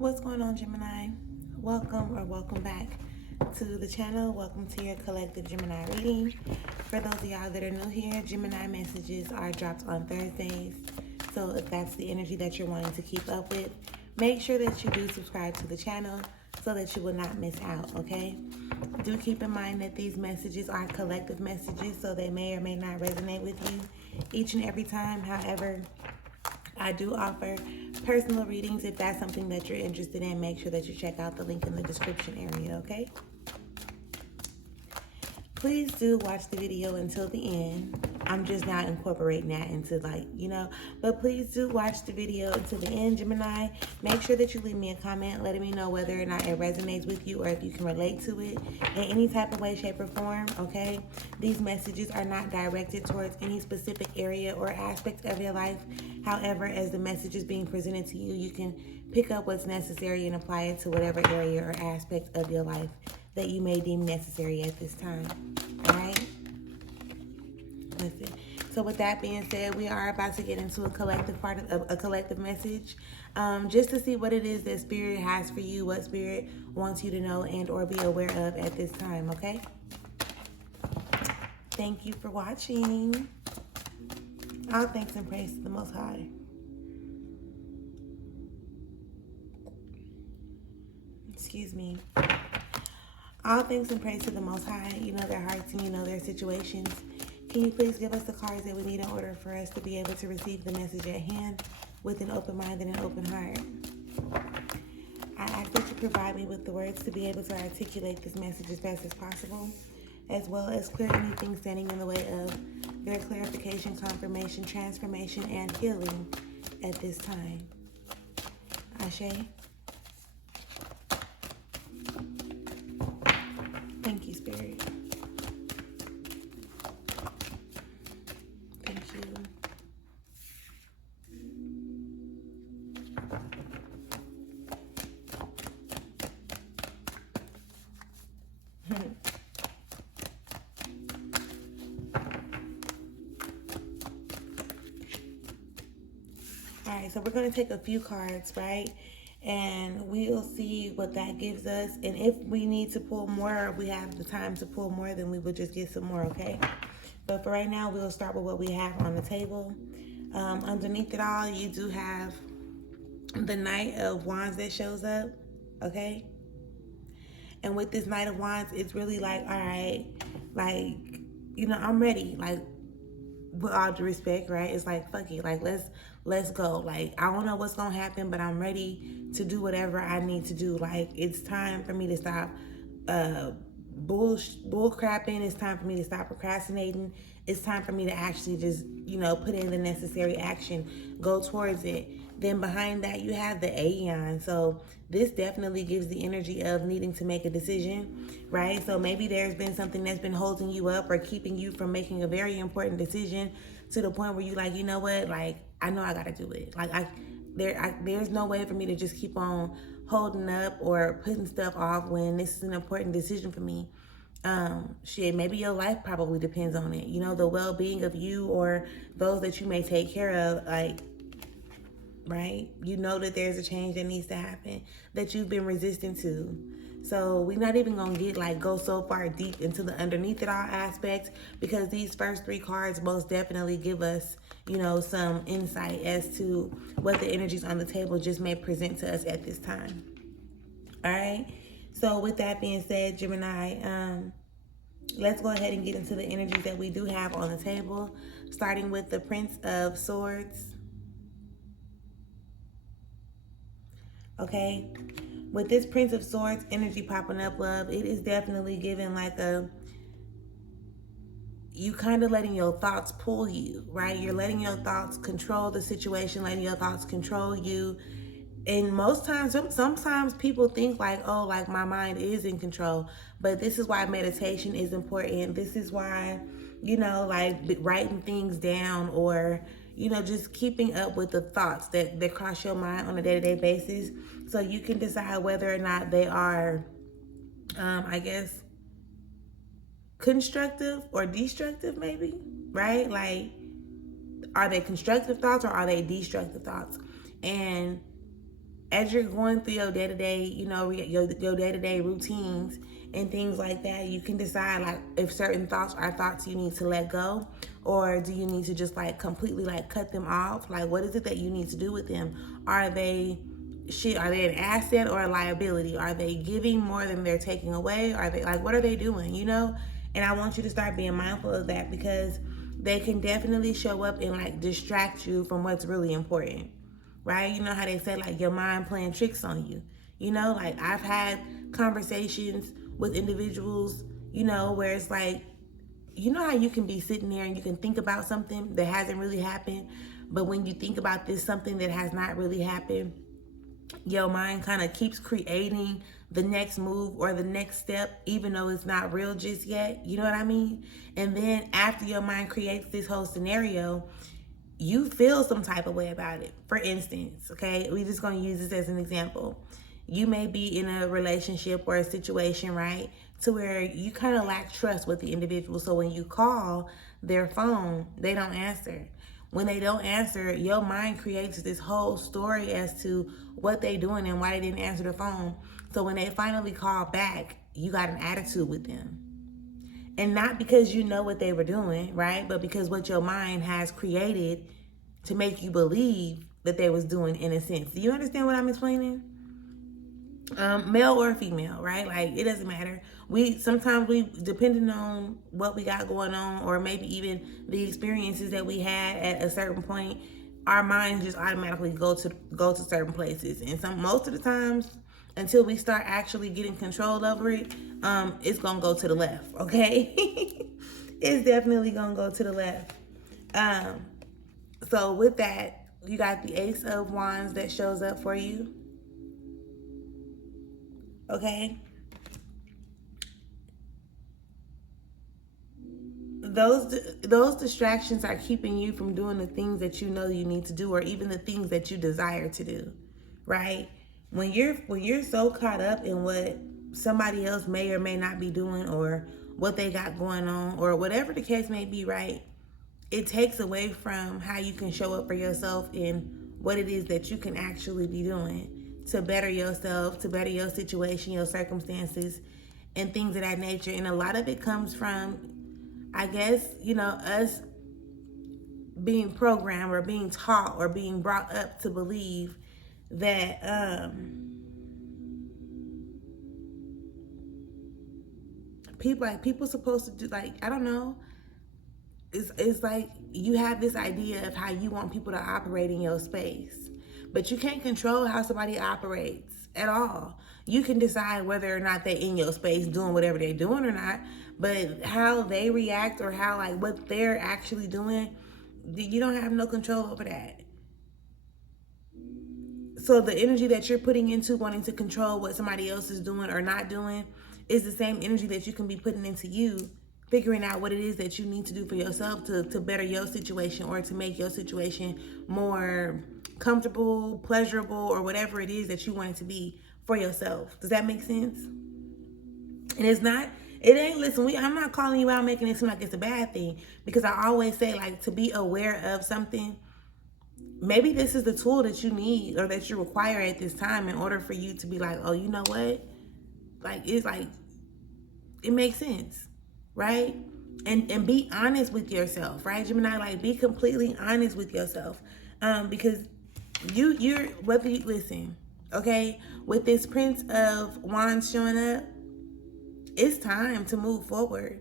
What's going on, Gemini? Welcome back to the channel. Welcome to your collective Gemini reading. For those of y'all that are new here, Gemini messages are dropped on Thursdays. So if that's the energy that you're wanting to keep up with, make sure that you do subscribe to the channel so that you will not miss out, okay? Do keep in mind that these messages are collective messages, so they may or may not resonate with you each and every time. However, I do offer personal readings. If that's something that you're interested in, make sure that you check out the link in the description area, okay? Please do watch the video until the end. I'm just now incorporating that into but please do watch the video until the end, Gemini. Make sure that you leave me a comment letting me know whether or not it resonates with you or if you can relate to it in any type of way, shape, or form, okay? These messages are not directed towards any specific area or aspect of your life. However, as the message is being presented to you, you can pick up what's necessary and apply it to whatever area or aspect of your life that you may deem necessary at this time. All right? Listen. So with that being said, we are about to get into a collective message, just to see what it is that Spirit has for you, what Spirit wants you to know and or be aware of at this time. Okay? Thank you for watching. All thanks and praise to the Most High. Excuse me. All thanks and praise to the Most High. You know their hearts and you know their situations. Can you please give us the cards that we need in order for us to be able to receive the message at hand with an open mind and an open heart? I ask that you provide me with the words to be able to articulate this message as best as possible, as well as clear anything standing in the way of their clarification, confirmation, transformation, and healing at this time. Ashe. Thank you, Spirit. Thank you. All right, so we're going to take a few cards, right? And we'll see what that gives us. And if we need to pull more, or we have the time to pull more, then we will just get some more, okay? But for right now, we'll start with what we have on the table. Underneath it all, you do have the Knight of Wands that shows up, okay? And with this Knight of Wands, it's really like, all right, like, I'm ready. Like, with all due respect, right? It's like, fuck it. Like, let's go. Like, I don't know what's going to happen, but I'm ready to do whatever I need to do. Like, it's time for me to stop bull crapping. It's time for me to stop procrastinating. It's time for me to actually just, put in the necessary action, go towards it. Then behind that, you have the Aeon. So this definitely gives the energy of needing to make a decision, right? So maybe there's been something that's been holding you up or keeping you from making a very important decision to the point where you like, you know what? Like, I know I got to do it. Like, there's no way for me to just keep on holding up or putting stuff off when this is an important decision for me. Maybe your life probably depends on it. The well-being of you or those that you may take care of, like, right? That there's a change that needs to happen that you've been resistant to. So we're not even going to go so far deep into the underneath it all aspects, because these first three cards most definitely give us, some insight as to what the energies on the table just may present to us at this time. All right. So with that being said, Gemini, let's go ahead and get into the energies that we do have on the table, starting with the Prince of Swords. Okay, with this Prince of Swords energy popping up, love, it is definitely giving you kind of letting your thoughts pull you, right? You're letting your thoughts control the situation, letting your thoughts control you. And most times, sometimes people think like, oh, like my mind is in control. But this is why meditation is important. This is why, writing things down or, just keeping up with the thoughts that cross your mind on a day-to-day basis, so you can decide whether or not they are, constructive or destructive, maybe, right? Like, are they constructive thoughts or are they destructive thoughts? And as you're going through your day-to-day, your day-to-day routines and things like that, you can decide like if certain thoughts are thoughts you need to let go, or do you need to just like completely like cut them off? Like, what is it that you need to do with them? Are they an asset or a liability? Are they giving more than they're taking away? Are they like, what are they doing? And I want you to start being mindful of that, because they can definitely show up and like distract you from what's really important. Right? You know how they say like your mind playing tricks on you. Like I've had conversations with individuals, where it's like, how you can be sitting there and you can think about something that hasn't really happened, but when you think about this something that has not really happened, your mind kind of keeps creating the next move or the next step, even though it's not real just yet. You know what I mean? And then after your mind creates this whole scenario, you feel some type of way about it. For instance, okay, we're just going to use this as an example. You may be in a relationship or a situation, right, to where you kind of lack trust with the individual. So when you call their phone, they don't answer. When they don't answer, your mind creates this whole story as to what they're doing and why they didn't answer the phone. So when they finally call back, you got an attitude with them. And not because you know what they were doing, right? But because what your mind has created to make you believe that they was doing, in a sense. Do you understand what I'm explaining? Male or female, right? Like, it doesn't matter. Sometimes depending on what we got going on, or maybe even the experiences that we had at a certain point, our minds just automatically go to certain places. And most of the times, until we start actually getting control over it, it's gonna go to the left, okay? It's definitely gonna go to the left. So with that, you got the Ace of Wands that shows up for you. Okay? Those distractions are keeping you from doing the things that you know you need to do, or even the things that you desire to do, right? When you're so caught up in what somebody else may or may not be doing, or what they got going on, or whatever the case may be, right? It takes away from how you can show up for yourself and what it is that you can actually be doing to better yourself, to better your situation, your circumstances, and things of that nature. And a lot of it comes from, I guess, us being programmed or being taught or being brought up to believe that people supposed to do, like, I don't know. It's like you have this idea of how you want people to operate in your space, but you can't control how somebody operates at all. You can decide whether or not they're in your space doing whatever they're doing or not, but how they react or how, like, what they're actually doing, you don't have no control over that. So the energy that you're putting into wanting to control what somebody else is doing or not doing is the same energy that you can be putting into you, figuring out what it is that you need to do for yourself to better your situation, or to make your situation more comfortable, pleasurable, or whatever it is that you want it to be for yourself. Does that make sense? And I'm not calling you out making it seem like it's a bad thing, because I always say, like, to be aware of something, maybe this is the tool that you need or that you require at this time in order for you to be like, oh, you know what? Like, it makes sense. Right? And be honest with yourself, right, Gemini? Like, be completely honest with yourself. Because listen, okay, with this Prince of Wands showing up, it's time to move forward.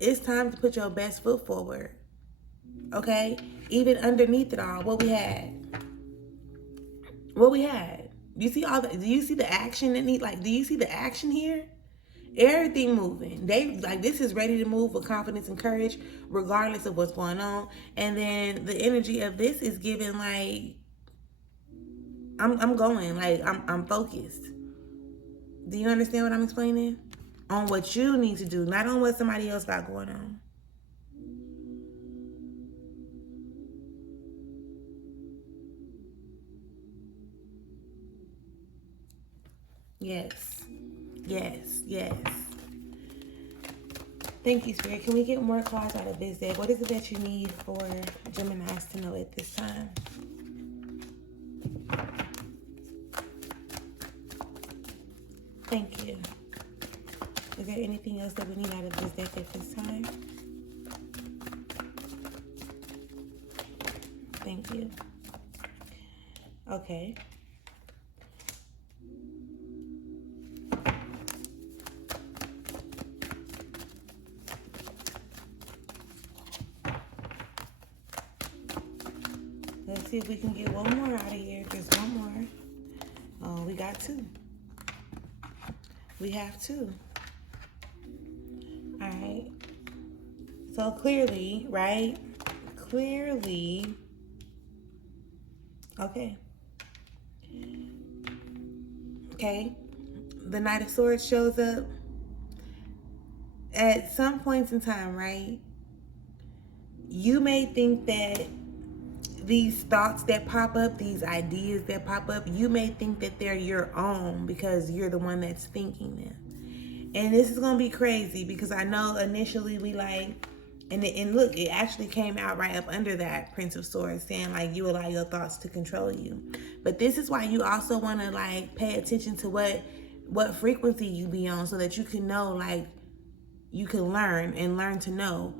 It's time to put your best foot forward. Okay? Even underneath it all, what we had. Do you see the action that do you see the action here? Everything moving. This is ready to move with confidence and courage, regardless of what's going on. And then the energy of this is giving, like, I'm going, like, I'm focused. Do you understand what I'm explaining? On what you need to do, not on what somebody else got going on. Yes. Thank you, Spirit. Can we get more cards out of this deck? What is it that you need for Geminis to know at this time? Thank you. Is there anything else that we need out of this deck at this time? Thank you. Okay. Let's see if we can get one more out of here. Just one more. Oh, we got two. We have two. All right. So clearly, right? Clearly. Okay. Okay. The Knight of Swords shows up. At some points in time, right? You may think that these thoughts that pop up, these ideas that pop up, you may think that they're your own because you're the one that's thinking them. And this is gonna be crazy because I know initially we like, and look, it actually came out right up under that Prince of Swords saying like you allow your thoughts to control you. But this is why you also want to like pay attention to what frequency you be on so that you can know, like you can learn to know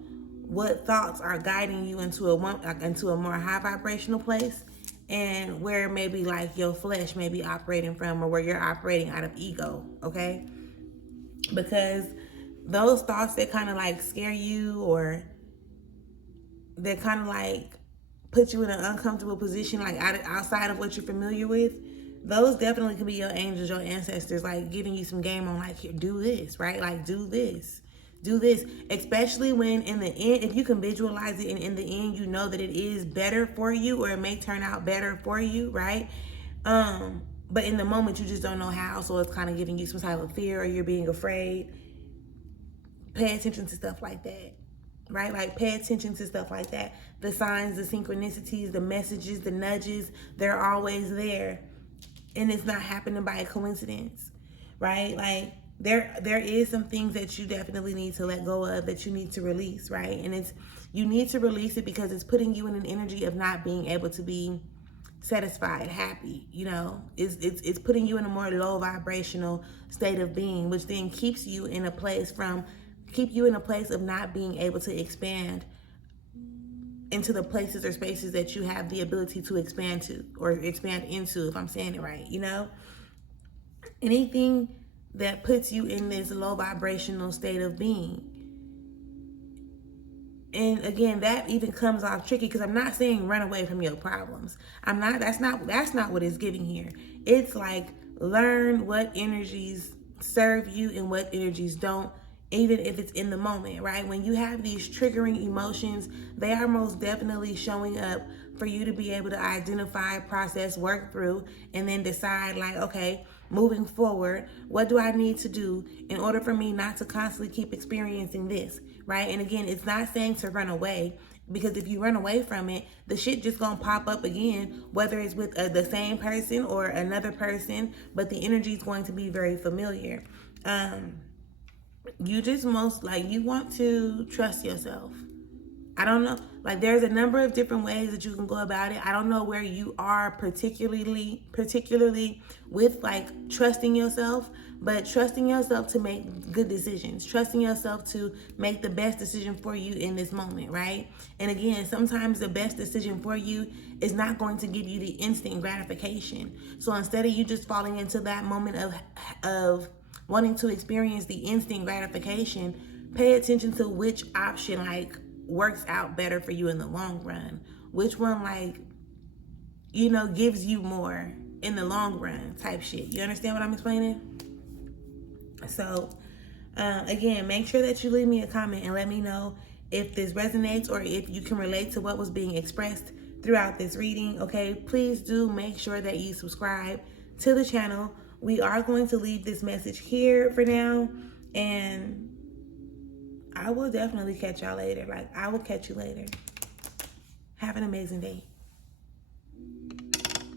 what thoughts are guiding you into a more high vibrational place, and where maybe like your flesh may be operating from, or where you're operating out of ego. Okay, because those thoughts that kind of like scare you, or that kind of like put you in an uncomfortable position, like outside of what you're familiar with, those definitely could be your angels, your ancestors, like giving you some game on, like, here, do this, right? Like, do this, especially when in the end, if you can visualize it and in the end, you know that it is better for you, or it may turn out better for you, right? But in the moment, you just don't know how, so it's kind of giving you some type of fear, or you're being afraid. Pay attention to stuff like that, right? Like, pay attention to stuff like that. The signs, the synchronicities, the messages, the nudges, they're always there. And it's not happening by a coincidence, right? Like, there is some things that you definitely need to let go of, that you need to release, right? And you need to release it because it's putting you in an energy of not being able to be satisfied, happy, you know. It's putting you in a more low vibrational state of being, which then keeps you in a place of not being able to expand into the places or spaces that you have the ability to expand to, or expand into, if I'm saying it right, you know? Anything that puts you in this low vibrational state of being. And again, that even comes off tricky, because I'm not saying run away from your problems. That's not what it's giving here. It's like, learn what energies serve you and what energies don't, even if it's in the moment, right? When you have these triggering emotions, they are most definitely showing up for you to be able to identify, process, work through, and then decide, like, okay, moving forward, what do I need to do in order for me not to constantly keep experiencing this, right? And again, it's not saying to run away, because if you run away from it, the shit just gonna pop up again, whether it's with the same person or another person, but the energy is going to be very familiar. You just you want to trust yourself. I don't know, like, there's a number of different ways that you can go about it. I don't know where you are particularly with like trusting yourself, but trusting yourself to make good decisions, trusting yourself to make the best decision for you in this moment, right? And again, sometimes the best decision for you is not going to give you the instant gratification. So instead of you just falling into that moment of wanting to experience the instant gratification, pay attention to which option like works out better for you in the long run. Which one, like, you know, gives you more in the long run type shit. You understand what I'm explaining? So again, make sure that you leave me a comment and let me know if this resonates, or if you can relate to what was being expressed throughout this reading. Okay, please do make sure that you subscribe to the channel. We are going to leave this message here for now, and I will definitely catch y'all later. Like, I will catch you later. Have an amazing day.